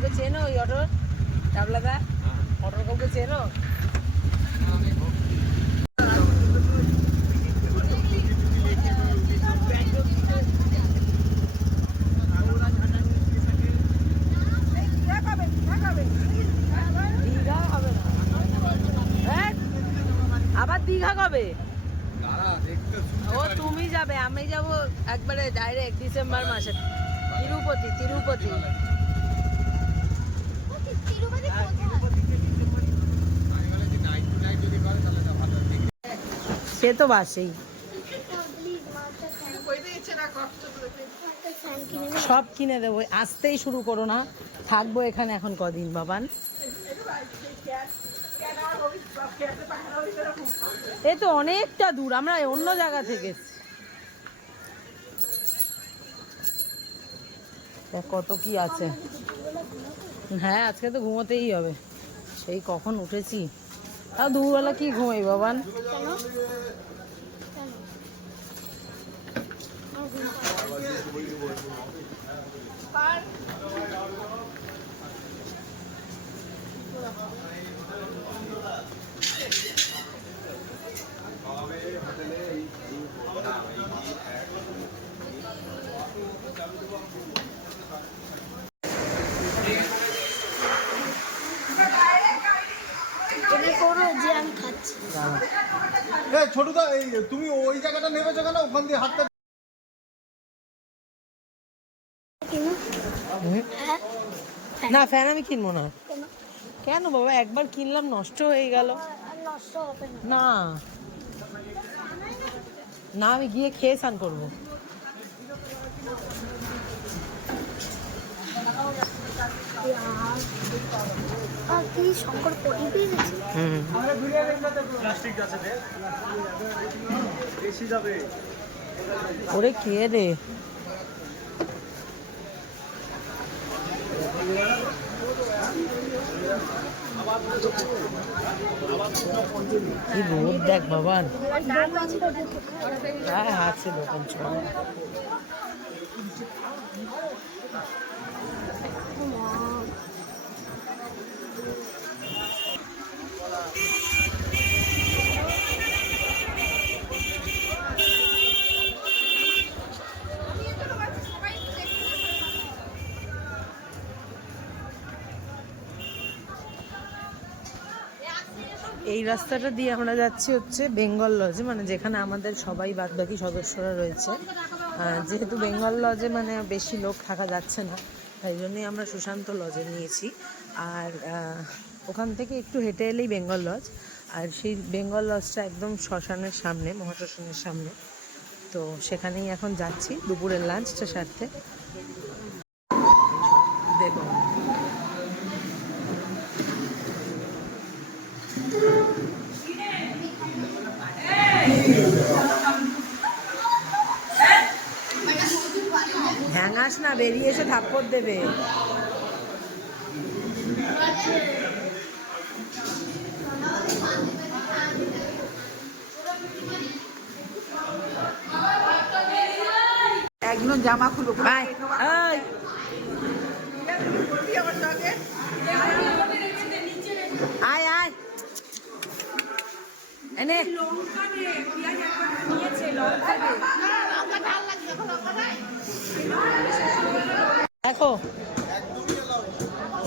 কাউকে চেনো ওই অটোর ডাবলাদা? অটোর কাউকে চেনো? দীঘা হবে না, আবার দীঘা কবে? ও তুমি যাবে, আমি যাব একবারে ডাইরেক্ট ডিসেম্বর মাসে। তিরুপতি তিরুপতি সে তো বাসেই সব কিনে দেবো। আসতেই শুরু করো না, থাকবো এখানে এখন কদিন বাবান। এই তো অনেকটা দূর, আমরা অন্য জায়গা থেকে এসেছি। কত কি আছে। হ্যাঁ আজকে তো ঘুমোতেই হবে, সেই কখন উঠেছি। তাও দুবেলা কি ঘুমাই বাবান। ছোটদা, এই তুমি ওই জায়গাটা নেমেছো কেন? ওখান দিয়ে হাতটা না, ফ্যান আমি কিনবো না। কেন বাবা, একবার কিনলাম নষ্ট হয়ে গেল। না না, আমি গিয়ে খেয়ে স্নান করবো। ওরে কে রে, কি রোদ দেখ বাবান। হ্যাঁ আছে দোকান ছোট। এই রাস্তাটা দিয়ে আমরা যাচ্ছি হচ্ছে বেঙ্গল লজে, মানে যেখানে আমাদের সবাই বাদবাকি সদস্যরা রয়েছে। যেহেতু বেঙ্গল লজে মানে বেশি লোক থাকা যাচ্ছে না, তাই জন্যই আমরা সুশান্ত লজে নিয়েছি। আর ওখান থেকে একটু হেঁটে এলেই বেঙ্গল লজ। আর সেই বেঙ্গল লজটা একদম শ্মশানের সামনে, মহাশ্মশানের সামনে। তো সেখানেই এখন যাচ্ছি দুপুরের লাঞ্চটা সারতে। দেখো হ্যাঙাস না, বেরিয়ে এসে থাপ্পড় দেবে। একজন জামা খুলো, আয় আয় এনে দেখো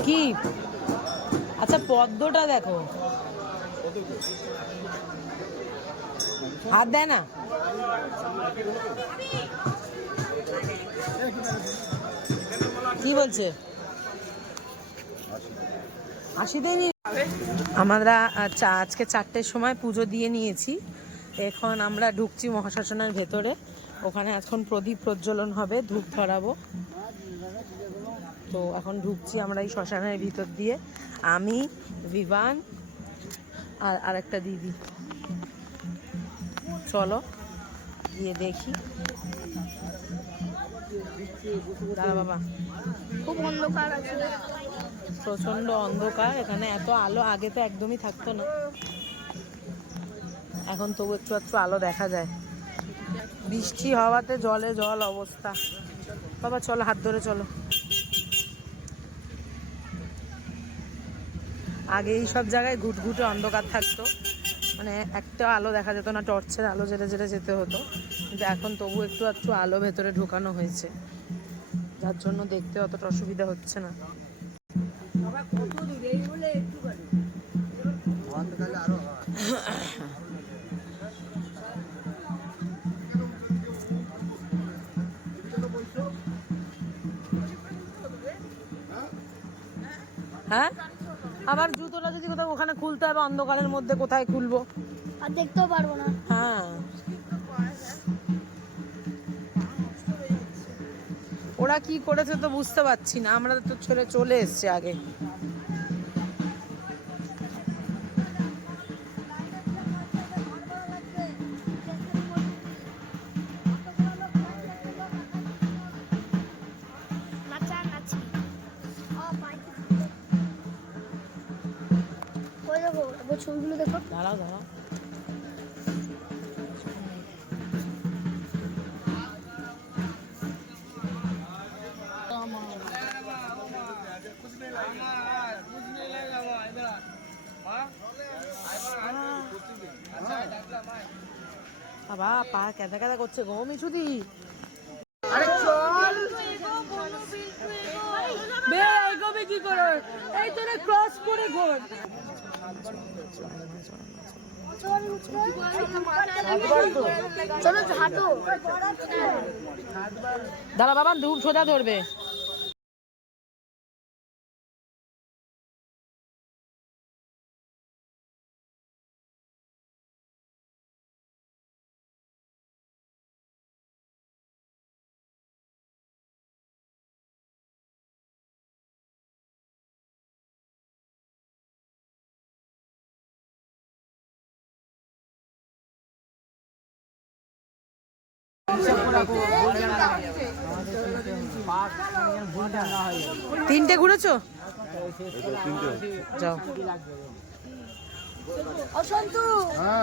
কি, আচ্ছা পদ্মটা দেখো, হাত দেয় না। কি বলছে? 80 দেয়নি। আমরা আজকে 4টের সময় পুজো দিয়ে নিয়েছি। এখন আমরা ঢুকছি মহাশ্মশানের ভেতরে। ওখানে এখন প্রদীপ প্রজ্বলন হবে, ধূপ ধরাবো। তো এখন ঢুকছি আমরা এই শ্মশানের ভিতর দিয়ে, আমি, বিভান আর আরেকটা দিদি। চলো গিয়ে দেখি। দাঁড়া বাবা, খুব অন্ধকার আছে, প্রচন্ড অন্ধকার এখানে। এত আলো আগে তো একদমই থাকতো না, এখন তবু একটু একটু আলো দেখা যায়। বৃষ্টি হওয়াতে জলে জল অবস্থা। বাবা চলো, হাত ধরে চলো। আগে এই সব জায়গায় ঘুটঘুটে অন্ধকার থাকতো, মানে একটা আলো দেখা যেত না, টর্চের আলো জেলে জেলে যেতে হতো। কিন্তু এখন তবু একটু একটু আলো ভেতরে ঢোকানো হয়েছে, যার জন্য দেখতে অতটা অসুবিধা হচ্ছে না। হ্যাঁ, আবার জুতোটা যদি কোথাও ওখানে খুলতে হবে অন্ধকারের মধ্যে, কোথায় খুলবো? আর দেখতেও পারবো না। হ্যাঁ, ওরা কি করেছে তো বুঝতে পারছি না, আমরা তো ছেড়ে চলে এসছে আগে। নাচানাচি। ওই দেখো, এবার ছবিগুলো দেখো। দাঁড়াও দাঁড়াও, বাবা পা কেদা কেদা করছে গো মিছুদি। আরে চল বে, এগোবে কি করে? এই তোরে ক্রস করে ঘোর। চলো হাঁটো। দাঁড়া বাবা, ধূপ সোজা ধরবে। তিনটে ঘুরেছো? যাও। অসন্তু,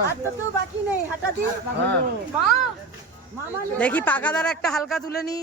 আর তো কেউ বাকি নেই, হাঁটা দি। দেখি পাকাদার একটা হালকা তুলে নি।